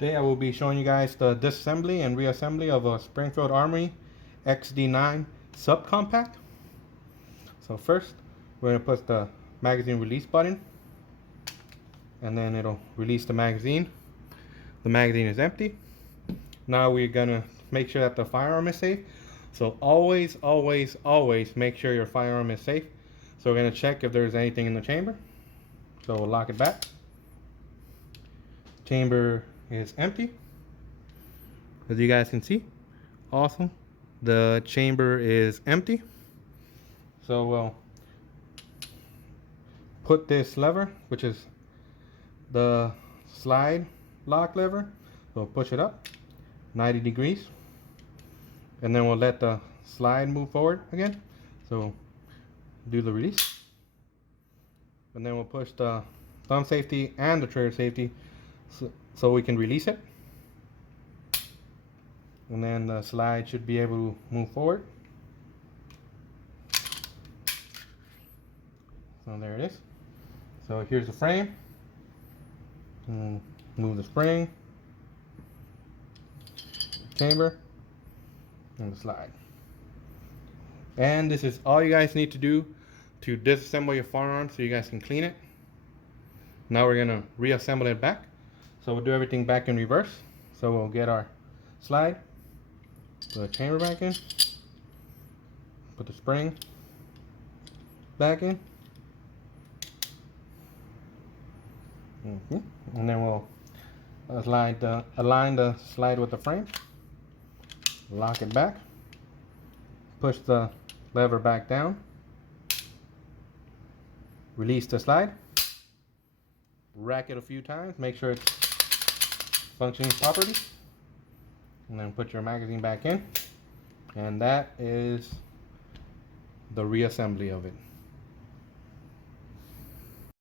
Today I will be showing you guys the disassembly and reassembly of a Springfield Armory XD-9 subcompact. So first, we're going to push the magazine release button, and then it'll release the magazine. The magazine is empty. Now we're going to make sure that the firearm is safe. So always make sure your firearm is safe. So we're going to check if there's anything in the chamber. So we'll lock it back. Chamber is empty, as you guys can see. Awesome. The chamber is empty. So we'll put this lever, which is the slide lock lever. We'll push it up 90 degrees, and then we'll let the slide move forward again. So do the release, and then we'll push the thumb safety and the trigger safety so we can release it, and then the slide should be able to move forward. So there it is. So here's the frame. And move the spring, chamber, and the slide. And this is all you guys need to do to disassemble your firearm so you guys can clean it. Now we're gonna reassemble it back. So we'll do everything back in reverse. So we'll get our slide, put the chamber back in, put the spring back in, and then we'll align the slide with the frame, lock it back, push the lever back down, release the slide, rack it a few times, make sure it's functioning properly, and then put your magazine back in, and that is the reassembly of it.